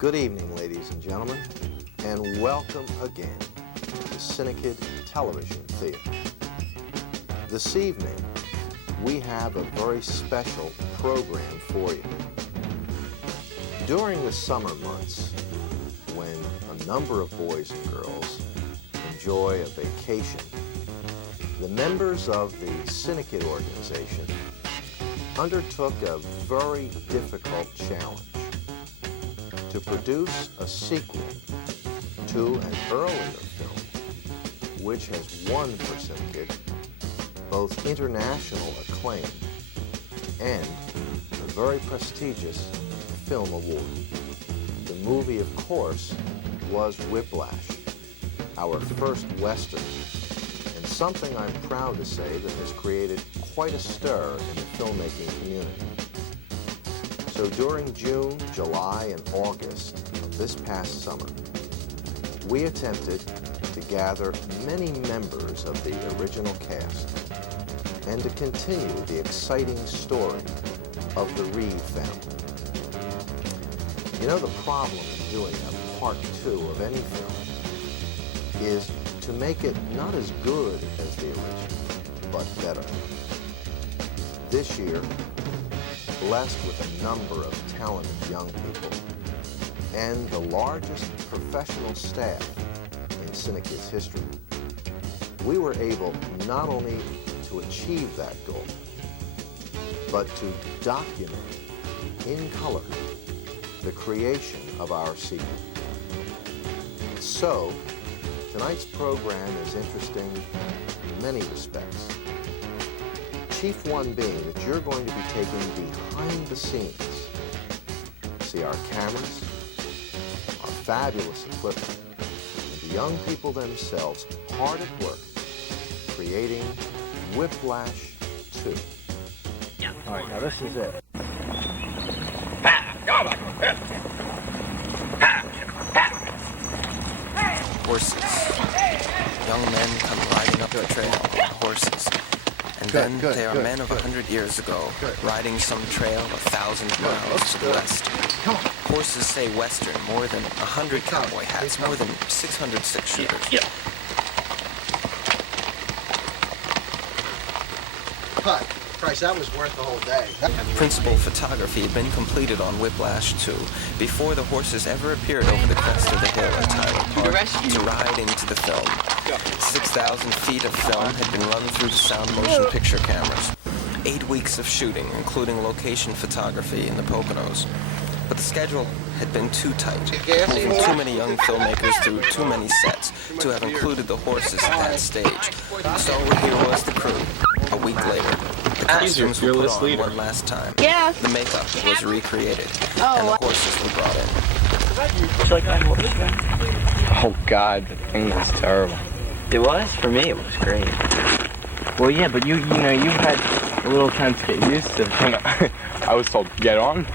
Good evening, ladies and gentlemen, and welcome again to CINEKYD Television Theater. This evening, we have a very special program for you. During the summer months, when a number of boys and girls enjoy a vacation, the members of the CINEKYD organization undertook a very difficult challenge to produce a sequel to an earlier film which has won for CINEKYD both international acclaim and a very prestigious film award. The movie, of course, was Whiplash, our first Western, and something I'm proud to say that has created quite a stir in the filmmaking community. So during June, July, and August of this past summer, we attempted to gather many members of the original cast and to continue the exciting story of the Reed family. You know, the problem in doing a part 2 of any film is to make it not as good as the original, but better. This year, blessed with a number of talented young people and the largest professional staff in CINEKYD's history, we were able not only to achieve that goal, but to document in color the creation of our sequel. So, tonight's program is interesting in many respects. Chief one being that you're going to be taken behind the scenes, see our cameras, our fabulous equipment, and the young people themselves hard at work creating Whiplash 2. All right, now this is it. Horses. Young men come riding up the trail on horses. And then they are men of 100 years ago, riding some trail 1,000 miles to the west. Horses say Western, more than 100 cowboy hats, more than 600 six-shooters. Cut. Christ, that was worth the whole day. Principal photography had been completed on Whiplash 2 before the horses ever appeared over the crest of the hill at Tyler Park to ride into the film. 6,000 feet of film had been run through the sound motion picture cameras. 8 weeks of shooting, including location photography in the Poconos. But the schedule had been too tight, moving too many young filmmakers through too many sets to have included the horses at that stage. So here was the crew. A week later, the costumes were put on one last time. Yes. The makeup was recreated, and the horses were brought in. Oh God, the thing was terrible. It was? For me, it was great. Well, yeah, but you know, you had a little time to get used to it. I was told, get on,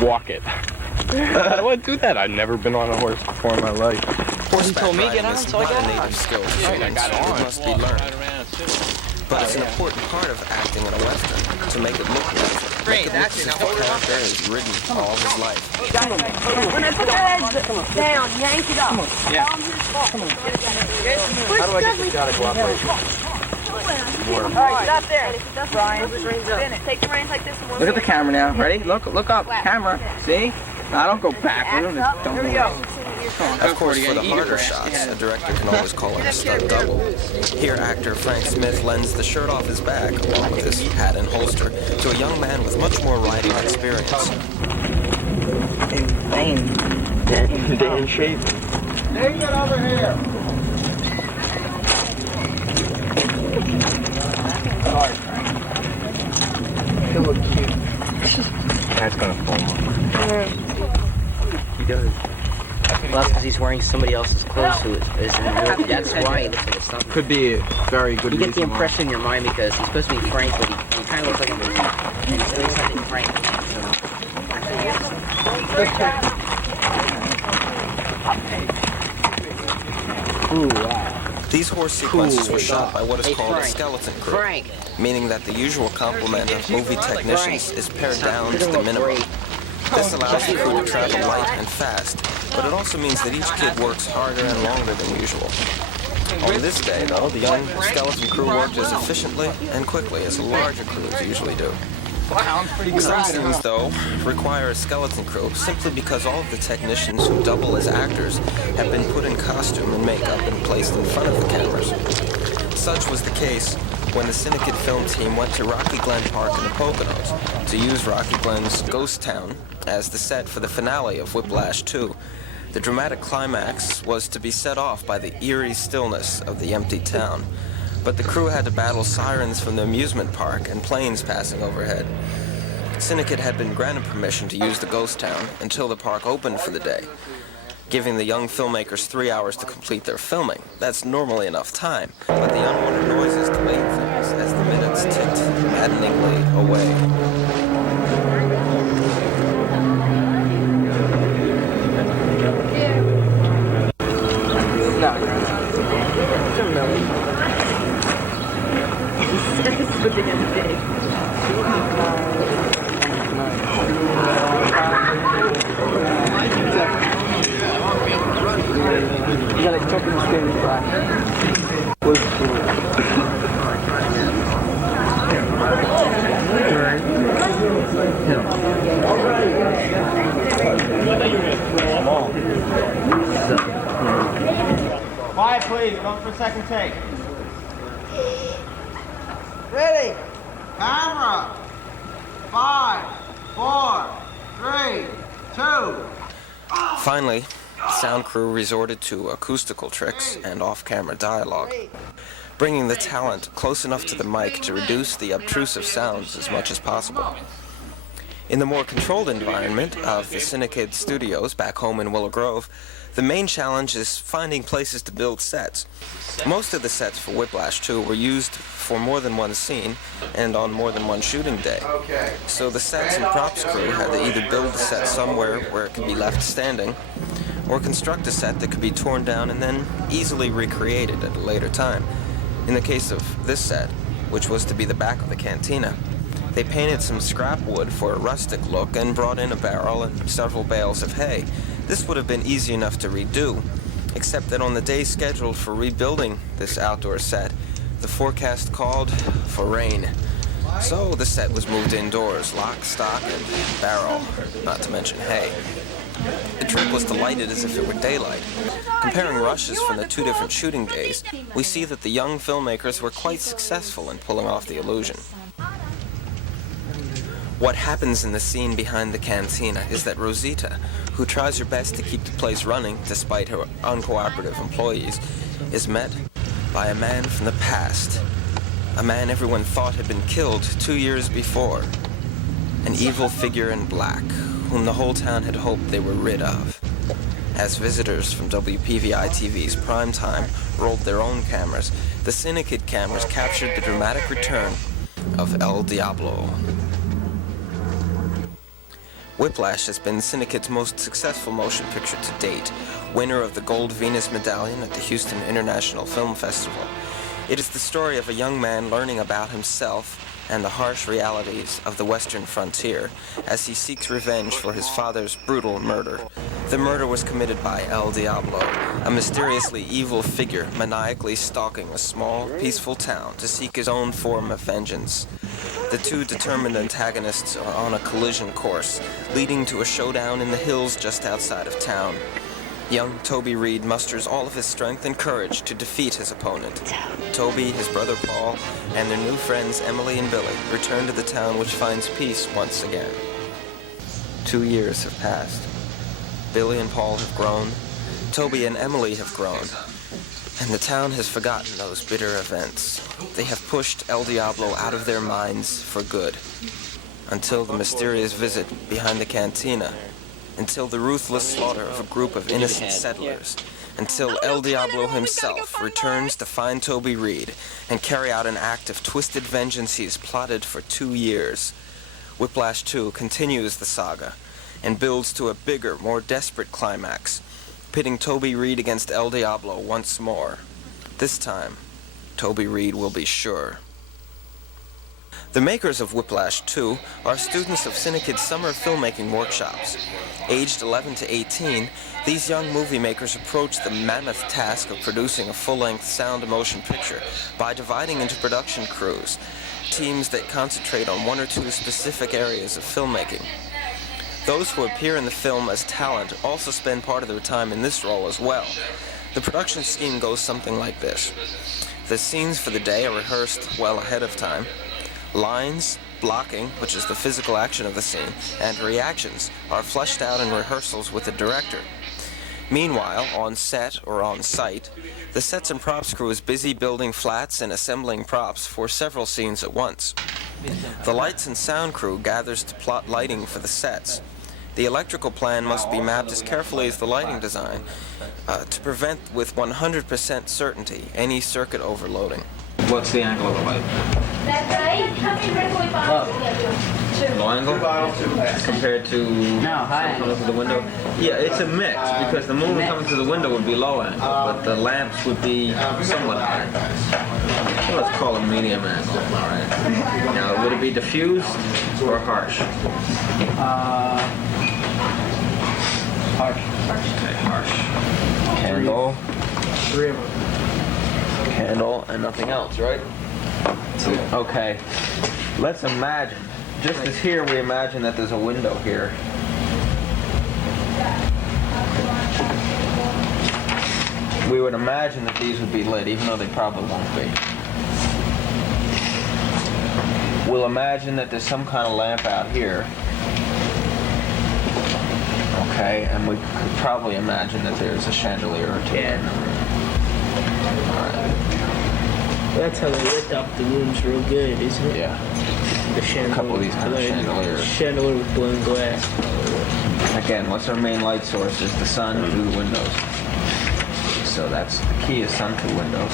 walk it. I wouldn't do that. I'd never been on a horse before in my life. Horseback riding is not a native skill to humans. It must be learned. But it's an important part of acting in a Western to make it look natural. Make it look as if the character has ridden all his life. When I put your head down, yank it up. Yeah. Come on. How do I get this shot of cooperation? All right, stop there. Brian, take the reins like this. And Look at the camera now. Ready? Look up. Camera. See? Now, don't go backward. Don't Here we go. Of course, for the harder shots, a director can always call in a stunt double. Here, actor Frank Smith lends the shirt off his back, along with his hat and holster, to a young man with much more riding experience. They in shape. Take it over here. Sorry, Frank. You look cute. That's gonna fall off. He does. Well, that's because he's wearing somebody else's clothes who is in the movie. That's why he looks like a stuntman. Could be a very good You reason get the impression in your mind because he's supposed to be Frank, but he kind of looks like a movie. And he's doing something Frank. Ooh, wow. These horse sequences were shot by what is Hey, called a Frank. skeleton crew, Frank. meaning that the usual complement of movie technicians is pared down to the minimum. This allows the crew to travel light and fast, but it also means that each kid works harder and longer than usual. On this day, though, the young skeleton crew worked as efficiently and quickly as larger crews usually do. Some scenes, though, require a skeleton crew simply because all of the technicians who double as actors have been put in costume and makeup and placed in front of the cameras. Such was the case when the CINEKYD film team went to Rocky Glen Park in the Poconos to use Rocky Glen's ghost town as the set for the finale of Whiplash 2. The dramatic climax was to be set off by the eerie stillness of the empty town, but the crew had to battle sirens from the amusement park and planes passing overhead. CINEKYD had been granted permission to use the ghost town until the park opened for the day, giving the young filmmakers 3 hours to complete their filming. That's normally enough time, but the unwanted noises delayed things as the minutes ticked maddeningly away. You got like chopping the skin in Quiet, please. Going for a second take. Ready? Camera. 5, 4, 3, 2. Finally, the sound crew resorted to acoustical tricks and off-camera dialogue, bringing the talent close enough to the mic to reduce the obtrusive sounds as much as possible. In the more controlled environment of the CINEKYD studios back home in Willow Grove, the main challenge is finding places to build sets. Most of the sets for Whiplash 2 were used for more than one scene and on more than one shooting day. So the sets and props crew had to either build the set somewhere where it could be left standing, or construct a set that could be torn down and then easily recreated at a later time. In the case of this set, which was to be the back of the cantina, they painted some scrap wood for a rustic look and brought in a barrel and several bales of hay. This would have been easy enough to redo, except that on the day scheduled for rebuilding this outdoor set, the forecast called for rain. So the set was moved indoors, lock, stock, and barrel, not to mention hay. The trick was to light it as if it were daylight. Comparing rushes from the two different shooting days, we see that the young filmmakers were quite successful in pulling off the illusion. What happens in the scene behind the cantina is that Rosita, who tries her best to keep the place running despite her uncooperative employees, is met by a man from the past. A man everyone thought had been killed 2 years before. An evil figure in black, whom the whole town had hoped they were rid of. As visitors from WPVI TV's primetime rolled their own cameras, the CINEKYD cameras captured the dramatic return of El Diablo. Whiplash has been CINEKYD's most successful motion picture to date, winner of the Gold Venus Medallion at the Houston International Film Festival. It is the story of a young man learning about himself and the harsh realities of the Western frontier as he seeks revenge for his father's brutal murder. The murder was committed by El Diablo, a mysteriously evil figure maniacally stalking a small, peaceful town to seek his own form of vengeance. The two determined antagonists are on a collision course, leading to a showdown in the hills just outside of town. Young Toby Reed musters all of his strength and courage to defeat his opponent. Toby, his brother Paul, and their new friends Emily and Billy return to the town, which finds peace once again. 2 years have passed. Billy and Paul have grown. Toby and Emily have grown. And the town has forgotten those bitter events. They have pushed El Diablo out of their minds for good. Until the mysterious visit behind the cantina. Until the ruthless slaughter of a group of innocent settlers. Until El Diablo himself returns to find Toby Reed and carry out an act of twisted vengeance he's plotted for 2 years. Whiplash 2 continues the saga and builds to a bigger, more desperate climax, pitting Toby Reed against El Diablo once more. This time, Toby Reed will be sure. The makers of Whiplash 2 are students of CINEKYD summer filmmaking workshops. Aged 11 to 18, these young movie makers approach the mammoth task of producing a full-length sound motion picture by dividing into production crews, teams that concentrate on one or two specific areas of filmmaking. Those who appear in the film as talent also spend part of their time in this role as well. The production scheme goes something like this. The scenes for the day are rehearsed well ahead of time. Lines, blocking, which is the physical action of the scene, and reactions are fleshed out in rehearsals with the director. Meanwhile, on set or on site, the sets and props crew is busy building flats and assembling props for several scenes at once. The lights and sound crew gathers to plot lighting for the sets. The electrical plan must be mapped as carefully as the lighting design to prevent with 100% certainty any circuit overloading. What's the angle of the light? Low angle compared to coming through the window? Yeah, it's a mix because the moon coming through the window would be low angle, but the lamps would be somewhat high. So let's call it medium angle. All right. Now, would it be diffused or harsh? Harsh. Okay, harsh. Candle. Candle and nothing else, right? Okay. Let's imagine, just as here we imagine that there's a window here. We would imagine that these would be lit, even though they probably won't be. We'll imagine that there's some kind of lamp out here. Okay, and we could probably imagine that there's a chandelier or two. Yeah. That's how they lit up the rooms real good, isn't it? Yeah. The chandelier. A couple of these kind of chandeliers. Chandelier with blown glass. Again, what's our main light source? Is the sun through the windows. So that's the key is sun through windows.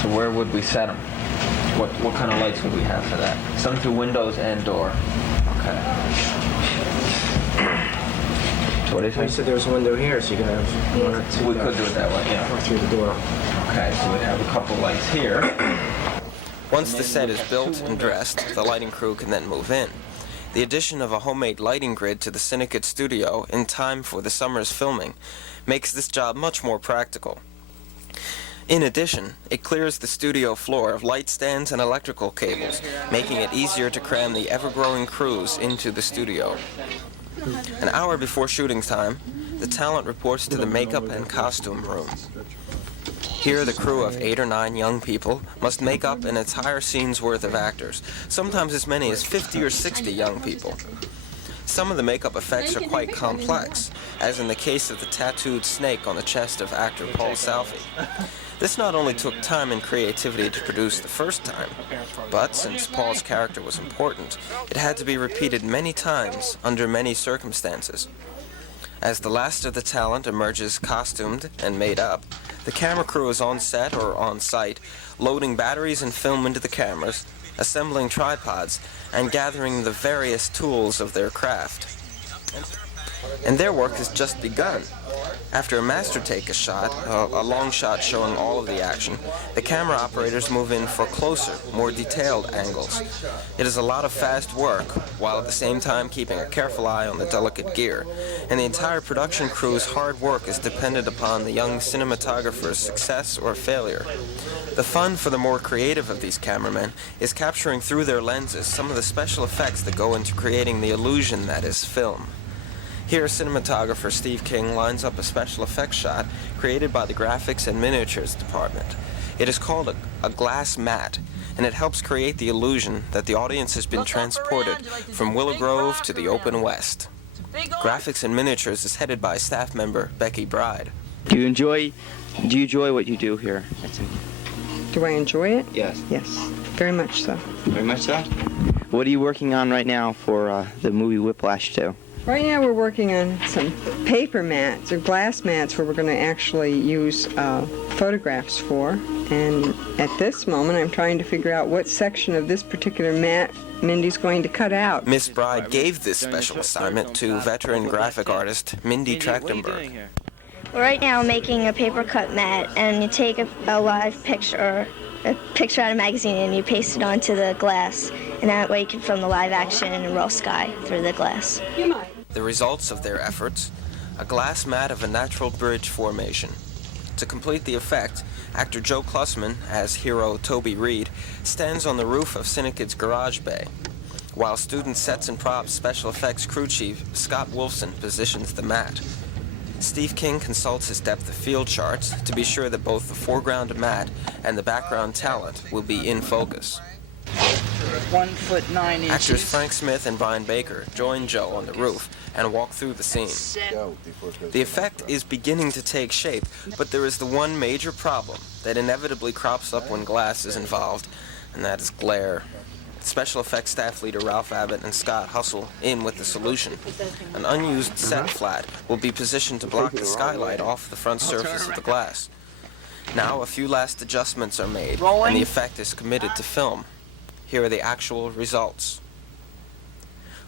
So where would we set them? What kind of lights would we have for that? Sun through windows and door. Okay. So what do you think? You said there was a window here, so you could have one or two. We could do it that way, yeah. Or through the door. Okay, so we'd have a couple lights here. Once the set is built and dressed, the lighting crew can then move in. The addition of a homemade lighting grid to the CINEKYD studio in time for the summer's filming makes this job much more practical. In addition, it clears the studio floor of light stands and electrical cables, making it easier to cram the ever-growing crews into the studio. An hour before shooting time, the talent reports to the makeup and costume room. Here, the crew of 8 or 9 young people must make up an entire scene's worth of actors, sometimes as many as 50 or 60 young people. Some of the makeup effects are quite complex, as in the case of the tattooed snake on the chest of actor Paul Salvi. This not only took time and creativity to produce the first time, but since Paul's character was important, it had to be repeated many times under many circumstances. As the last of the talent emerges costumed and made up, the camera crew is on set or on site, loading batteries and film into the cameras, assembling tripods, and gathering the various tools of their craft. And their work has just begun. After a master take is shot, a long shot showing all of the action, the camera operators move in for closer, more detailed angles. It is a lot of fast work, while at the same time keeping a careful eye on the delicate gear, and the entire production crew's hard work is dependent upon the young cinematographer's success or failure. The fun for the more creative of these cameramen is capturing through their lenses some of the special effects that go into creating the illusion that is film. Here, cinematographer Steve King lines up a special effects shot created by the graphics and miniatures department. It is called a glass mat, and it helps create the illusion that the audience has been transported from Willow Grove to the open West. Graphics and miniatures is headed by staff member Becky Bride. Do you enjoy what you do here? Do I enjoy it? Yes. Yes, very much so. Very much so? What are you working on right now for the movie Whiplash 2? Right now we're working on some paper mats or glass mats where we're going to actually use photographs for. And at this moment I'm trying to figure out what section of this particular mat Mindy's going to cut out. Miss Bride gave this special assignment to veteran graphic artist Mindy Trachtenberg. We're right now making a paper cut mat, and you take a live picture, a picture out of a magazine, and you paste it onto the glass, and that way you can film the live action in raw sky through the glass. The results of their efforts, a glass mat of a natural bridge formation. To complete the effect, actor Joe Klussman, as hero Toby Reed, stands on the roof of CINEKYD's garage bay, while student sets and props special effects crew chief Scott Wolfson positions the mat. Steve King consults his depth of field charts to be sure that both the foreground mat and the background talent will be in focus. 1 foot 9 inches. Actors Frank Smith and Brian Baker join Joe on the roof and walk through the scene. The effect is beginning to take shape, but there is the one major problem that inevitably crops up when glass is involved, and that is glare. Special effects staff leader Ralph Abbott and Scott hustle in with the solution. An unused set flat will be positioned to block the skylight off the front surface of the glass. Now a few last adjustments are made, and the effect is committed to film. Here are the actual results.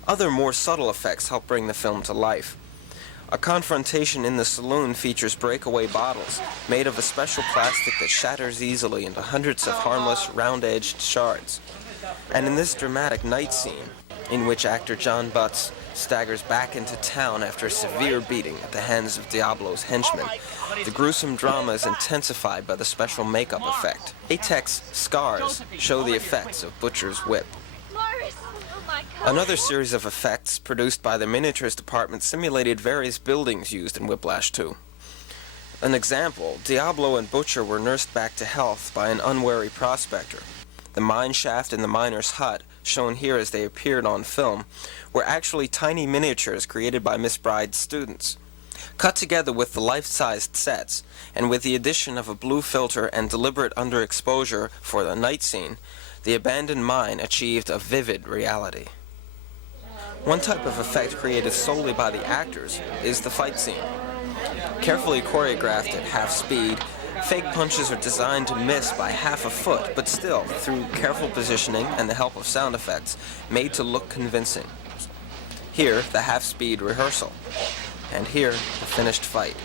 Other more subtle effects help bring the film to life. A confrontation in the saloon features breakaway bottles made of a special plastic that shatters easily into hundreds of harmless, round-edged shards. And in this dramatic night scene, in which actor John Butts staggers back into town after a severe beating at the hands of Diablo's henchmen, the gruesome drama is intensified by the special makeup effect. Latex scars show the effects of Butcher's whip. Another series of effects produced by the miniatures department simulated various buildings used in Whiplash 2. An example, Diablo and Butcher were nursed back to health by an unwary prospector. The mine shaft and the miner's hut, shown here as they appeared on film, were actually tiny miniatures created by Miss Bride's students. Cut together with the life-sized sets, and with the addition of a blue filter and deliberate underexposure for the night scene, the abandoned mine achieved a vivid reality. One type of effect created solely by the actors is the fight scene. Carefully choreographed at half speed, fake punches are designed to miss by half a foot, but still, through careful positioning and the help of sound effects, made to look convincing. Here, the half-speed rehearsal. And here, the finished fight.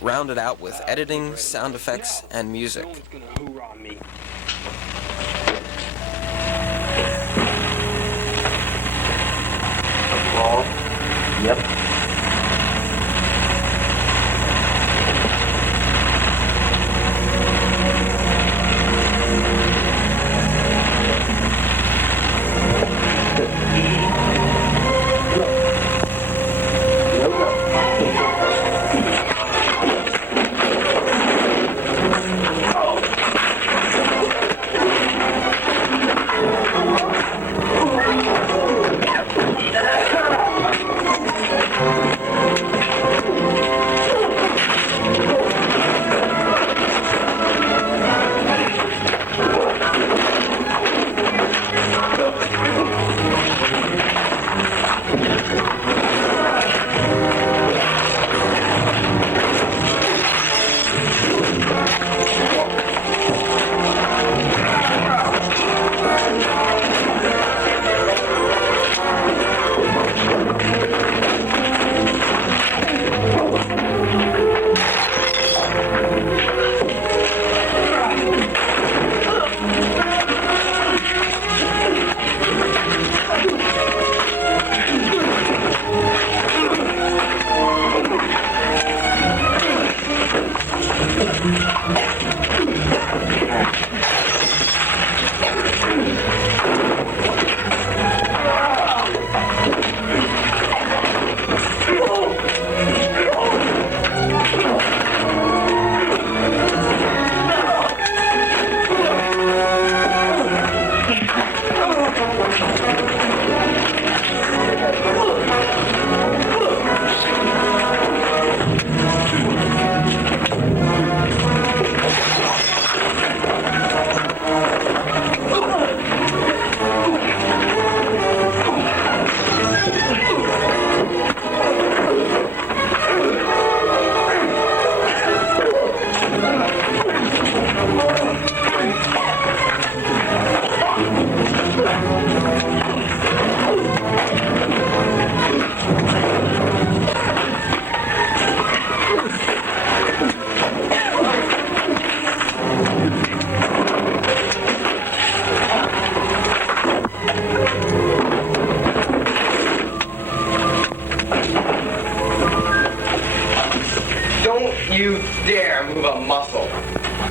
Rounded out with editing, sound effects, and music. Yep.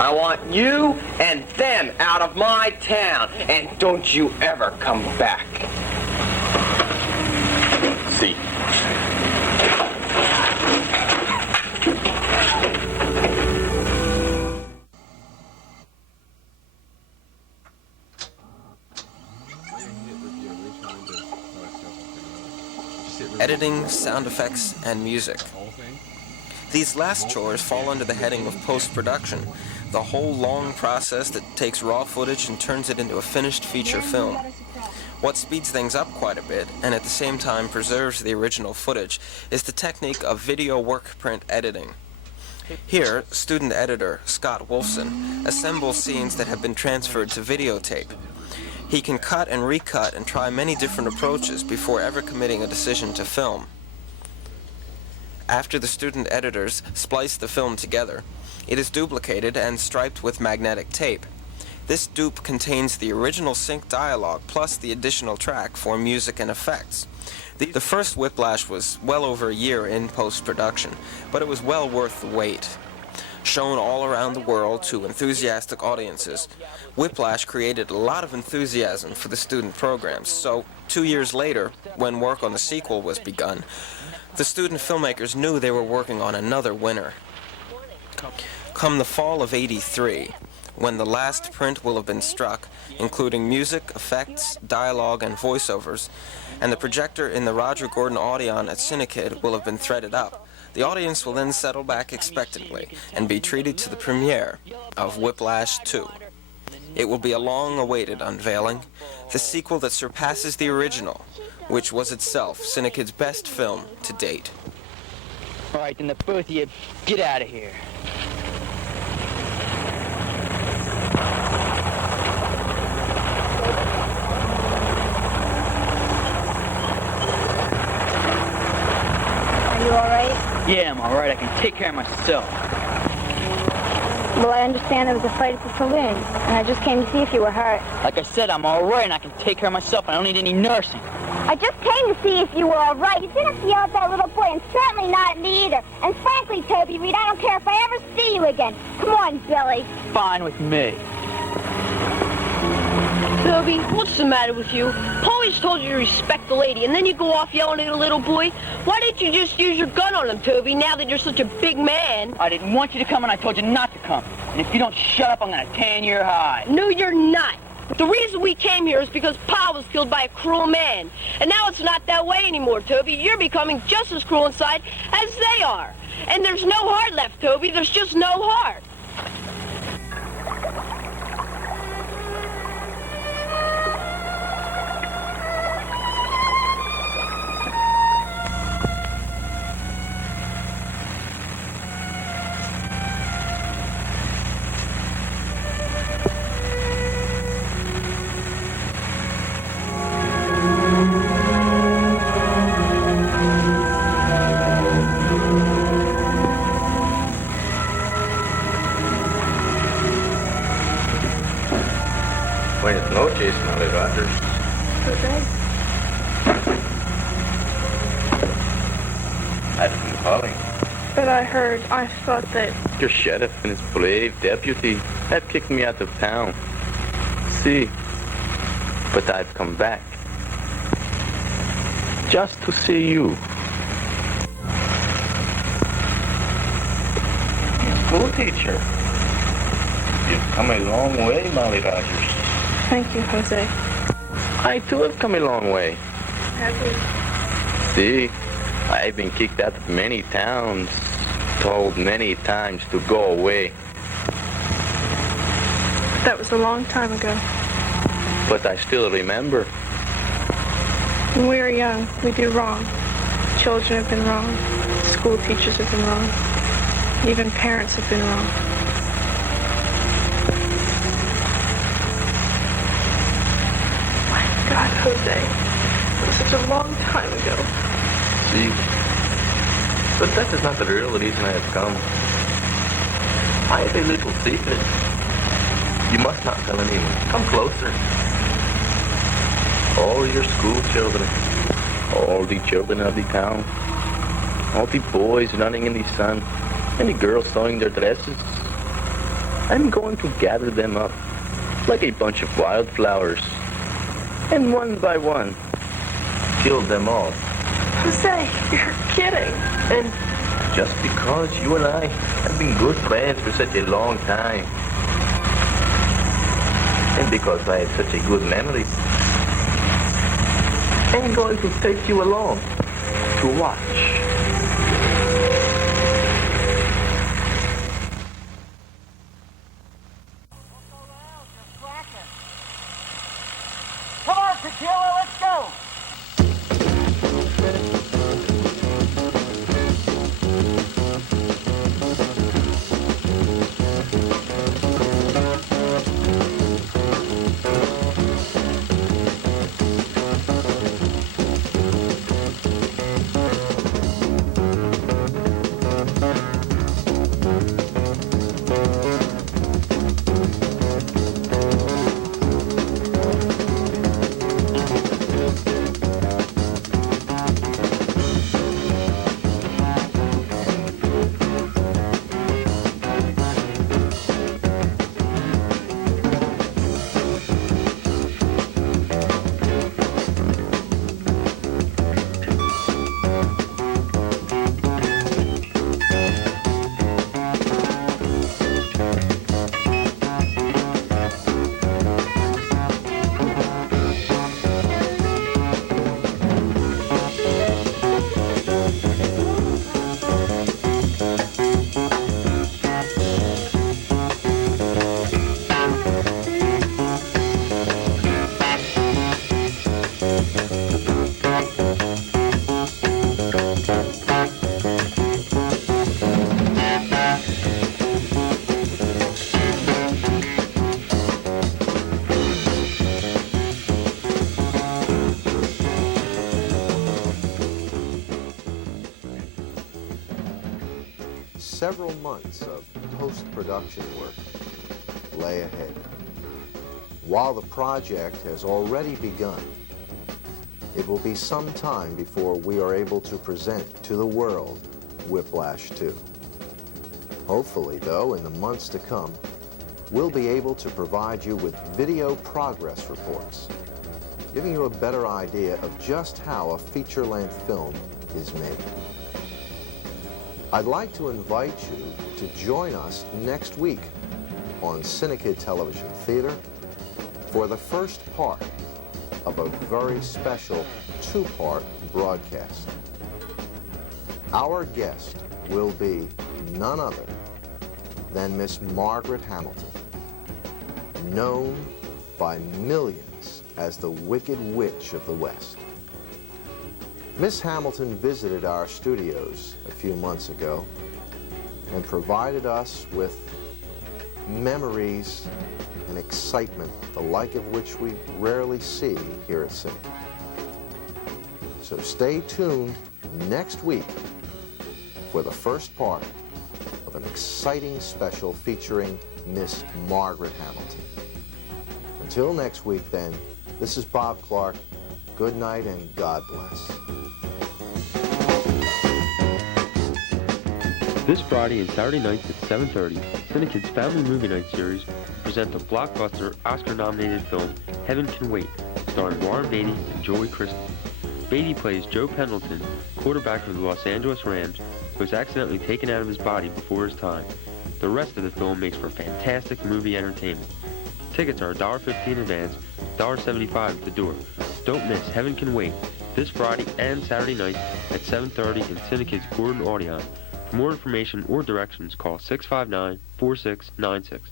I want you and them out of my town, and don't you ever come back. See. Editing, sound effects, and music. These last chores fall under the heading of post-production, the whole long process that takes raw footage and turns it into a finished feature film. What speeds things up quite a bit, and at the same time preserves the original footage, is the technique of video work print editing. Here, student editor Scott Wolfson assembles scenes that have been transferred to videotape. He can cut and recut and try many different approaches before ever committing a decision to film. After the student editors splice the film together, it is duplicated and striped with magnetic tape. This dupe contains the original sync dialogue plus the additional track for music and effects. The first Whiplash was well over a year in post-production, but it was well worth the wait. Shown all around the world to enthusiastic audiences, Whiplash created a lot of enthusiasm for the student programs, so 2 years later, when work on the sequel was begun, the student filmmakers knew they were working on another winner. Come the fall of '83, when the last print will have been struck, including music, effects, dialogue, and voiceovers, and the projector in the Roger Gordon Audion at CINEKYD will have been threaded up, the audience will then settle back expectantly and be treated to the premiere of Whiplash 2. It will be a long-awaited unveiling, the sequel that surpasses the original, which was itself CINEKYD's best film to date. All right, then the both of you, get out of here. Are you all right? Yeah, I'm all right. I can take care of myself. Well, I understand there was a fight at the saloon, and I just came to see if you were hurt. Like I said, I'm all right, and I can take care of myself. I don't need any nursing. I just came to see if you were all right. You didn't have to yell at that little boy, and certainly not at me either. And frankly, Toby Reed, I don't care if I ever see you again. Come on, Billy. Fine with me. Toby, what's the matter with you? Polly's told you to respect the lady, and then you go off yelling at a little boy? Why didn't you just use your gun on him, Toby, now that you're such a big man? I didn't want you to come, and I told you not to come. And if you don't shut up, I'm going to tan your hide. No, you're not. The reason we came here is because Pa was killed by a cruel man. And now it's not that way anymore, Toby. You're becoming just as cruel inside as they are. And there's no heart left, Toby. There's just no heart. Buenas noches, navegadores. I've been calling. But I thought that... Your sheriff and his brave deputy have kicked me out of town. See, but I've come back. Just to see you. School teacher. You've come a long way, Molly Rogers. Thank you, Jose. I too have come a long way. Have you? See, I've been kicked out of many towns, told many times to go away. That was a long time ago. But I still remember. When we were young, we do wrong. Children have been wrong. School teachers have been wrong. Even parents have been wrong. God, Jose, it was such a long time ago. See, but that is not the real reason I have come. I have a little secret. You must not tell anyone. Come closer. All your school children, all the children of the town, all the boys running in the sun, and the girls sewing their dresses, I'm going to gather them up like a bunch of wildflowers, and one by one, kill them all. Jose, you're kidding. And just because you and I have been good friends for such a long time, and because I have such a good memory, I'm going to take you along to watch. Come on, Tequila, let's go! Several months of post-production work lay ahead. While the project has already begun, it will be some time before we are able to present to the world Whiplash 2. Hopefully, though, in the months to come, we'll be able to provide you with video progress reports, giving you a better idea of just how a feature-length film is made. I'd like to invite you to join us next week on CINEKYD Television Theater for the first part of a very special two-part broadcast. Our guest will be none other than Miss Margaret Hamilton, known by millions as the Wicked Witch of the West. Miss Hamilton visited our studios a few months ago and provided us with memories and excitement, the like of which we rarely see here at CINEKYD. So stay tuned next week for the first part of an exciting special featuring Miss Margaret Hamilton. Until next week then, this is Bob Clark. Good night and God bless. This Friday and Saturday nights at 7:30, CINEKYD's Family Movie Night series present the blockbuster Oscar-nominated film Heaven Can Wait, starring Warren Beatty and Joey Christie. Beatty plays Joe Pendleton, quarterback of the Los Angeles Rams, who was accidentally taken out of his body before his time. The rest of the film makes for fantastic movie entertainment. Tickets are $1.15 in advance, $1.75 at the door. Don't miss Heaven Can Wait this Friday and Saturday night at 7:30 in CINEKYD's Gordon Audion. For more information or directions, call 659-4696.